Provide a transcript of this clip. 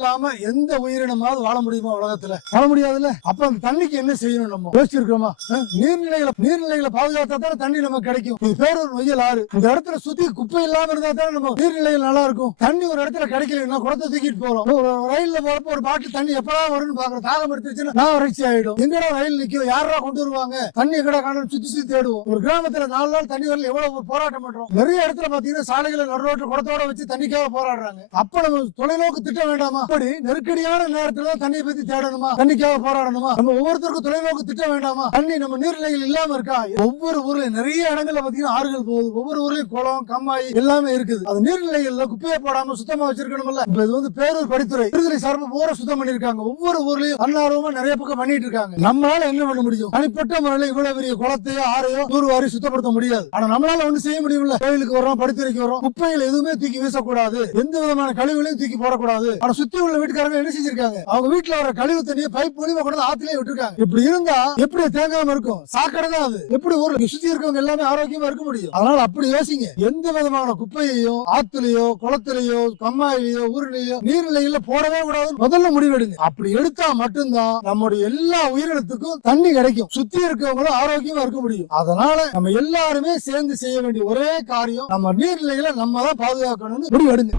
இல்லாம எந்த உயிரினமாவது வாழ முடியுமா உலகத்துல? வாழ முடியாதுல்ல. அப்ப அந்த தண்ணிக்கு என்ன செய்யணும்? நம்ம யோசிச்சிருக்கோமா? நீர்நிலைகளை பாதுகாத்தா தானே தண்ணி நமக்கு கிடைக்கும். இது பேரூர் நொய்யல் ஆறு. இந்த இடத்துல சுத்தி குப்பை இல்லாம இருந்தா தானே நம்ம நீர்நிலைகள் நல்லா இருக்கும். தண்ணி ஒரு இடத்துல கிடைக்கலன்னா குடத்தை தூக்கிட்டு போறோம். ரயில்ல போறப்ப ஒரு பாட்டில் தண்ணி எப்படா வரும்னு பாக்குறோம். தாகம் எடுத்துச்சுன்னா நான் வறட்சி ஆயிடும். எங்கடா ரயில் நிக்கும், யாரா கொண்டு வருவாங்க, தண்ணி எங்கடா காணும் சுத்தி தேடுவோம். ஒரு கிராமத்துல 4 நாள் தண்ணி வரல எவ்வளவு போராட்டம் பண்றோம். நிறைய இடத்துல பாத்தீங்கன்னா சாலைகளை நடுரோட்டு குடத்தோட வச்சு தண்ணிக்காக போராடுறாங்க. அப்ப நம்ம தொலைநோக்கு திட்டம் வேண்டாமா? அப்படி நெருக்கடியான நேரத்துல தண்ணியை பத்தி தேடணுமா, தண்ணிக்காக போராடணுமா? நம்ம ஒவ்வொருத்தருக்கும் தொலைநோக்கு திட்டம் வேண்டாமா? தண்ணி நம்ம நீர்நிலைகள் இல்லாம இருக்கா? ஒவ்வொரு ஊர்லயும் நிறைய இடங்கள்ல பாத்தீங்கன்னா ஆறுகள் போகுது. ஒவ்வொரு ஊர்லயும் குளம், கம்மாய் எல்லாமே இருக்குது. அது நீர்நிலைகள்ல குப்பையை போடாம சுத்தமா வச்சிருக்கணும்ல. இப்ப இது வந்து பேரூர் படித்துறை விடுதலை சார்பு பூரா சுத்தம் பண்ணிருக்காங்க. ஒவ்வொரு ஊர்லயும் அன்னாரமா நிறைய பக்கம் பண்ணிட்டு இருக்காங்க. நம்மளால என்ன பண்ண முடியும்? தனிப்பட்ட முறையில இவ்வளவு பெரிய குளத்தையோ ஆறையோ தூர்வாரி சுத்தப்படுத்த முடியாது. ஆனா நம்மளால ஒண்ணு செய்ய முடியும்ல. கோயிலுக்கு வரோம், படித்துறைக்கு வரோம், குப்பைகள் எதுவுமே தூக்கி வீசக்கூடாது, எந்த விதமான கழிவுகளையும் தூக்கி போடக்கூடாது. ஆனா சுத்தி உள்ள வீட்டுக்காரங்க என்ன செஞ்சிருக்காங்க? அவங்க வீட்டுல வர கழிவு தண்ணியை பைப் மூலியமா கொண்டு ஆத்திலே விட்டுருக்காங்க. இப்படி இருந்தா எப்படி தேங்காம இருக்கும்? சாக்கடை தான் அது. எப்படி ஊர்ல சுத்தி இருக்கவங்க எல்லாமே ஆரோக்கியமா இருக்க முடியும்? அதனால அப்படி யோசிங்க. எந்த விதமான குப்பையையும் ஆத்துலயோ குளத்திலேயோ கம்மாயிலையோ ஊரிலேயோ நீர்நிலையில போடவே கூடாது. முதல்ல முடிவெடுங்க. அப்படி எடுத்தா மட்டும்தான் நம்முடைய எல்லா உயிரினத்துக்கும் தண்ணி கிடைக்கும். சுத்தி இருக்கவங்களும் ஆரோக்கியமா இருக்க முடியும். அதனால நம்ம எல்லாருமே சேர்ந்து செய்ய வேண்டிய ஒரே காரியம், நம்ம நீர்நிலைகளை நம்ம தான் பாதுகாக்கணும்னு முடிவெடுங்க.